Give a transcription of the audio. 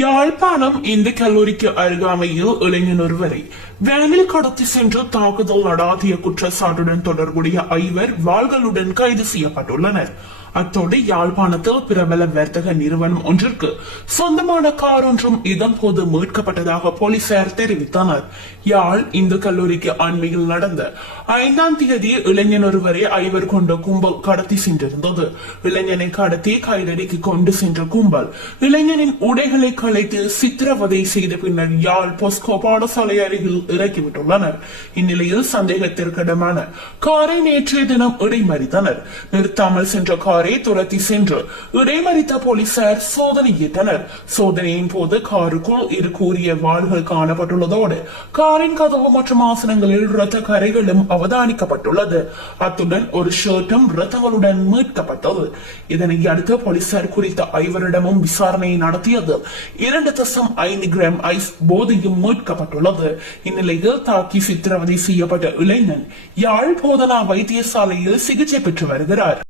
யாழ்ப்பாணம் இந்து கல்லூரிக்கு அருகாமையில் இளைஞர் ஒருவரை வேனில் கடத்தி சென்று தாக்குதல் நடாத்திய குற்றச்சாட்டுடன் தொடர்புடைய 5 வாள்களுடன் கைது செய்யப்பட்டுள்ளனர். அத்தோடு யாழ்ப்பாணத்தில் பிரபல வர்த்தக நிறுவனம் ஒன்றிற்கு சொந்தமான கார் ஒன்றும் இதன்போது மீட்கப்பட்டதாக போலீசார் தெரிவித்தனர். யாழ் இந்து கல்லூரிக்கு அண்மையில் நடந்த 5ஆம் தேதி இளைஞன் ஒருவரை 5 கொண்ட கும்பல் கடத்தி சென்றிருந்தது. இளைஞனை கடத்தி கைதடிக்கு கொண்டு சென்ற கும்பல் இளைஞனின் உடைகளை கலைத்து சித்திரவதை செய்த பின்னர் யாழ் பொஸ்கோ பாடசாலை அருகில் இறக்கிவிட்டுள்ளனர். இந்நிலையில் சந்தேகத்திற்கிடமான காரை நேற்றைய தினம் இடைமறித்தனர். நிறுத்தாமல் சென்ற காரை துரத்தி சென்று இடைமறித்த போலீசார் சோதனையிட்டனர். சோதனையின் போது காருக்குள் இரு கூறிய வாள்கள் காணப்பட்டுள்ளதோடு காரின் கதவு மற்றும் ஆசனங்களில் இரத்த கரைகளும் அவதானிக்கப்பட்டுள்ளது. அத்துடன் ஒரு ஷர்ட்டும் இரத்தங்களுடன் மீட்கப்பட்டது. இதனை அடுத்து போலீசார் குறித்த 5 விசாரணையை நடத்தியது. 2.5 கிராம் ஐஸ் போதையும் மீட்கப்பட்டுள்ளது. இந்நிலையில் தாக்கி சித்திரவதை செய்யப்பட்ட இளைஞன் யாழ் போதனா வைத்தியசாலையில் சிகிச்சை பெற்று வருகிறார்.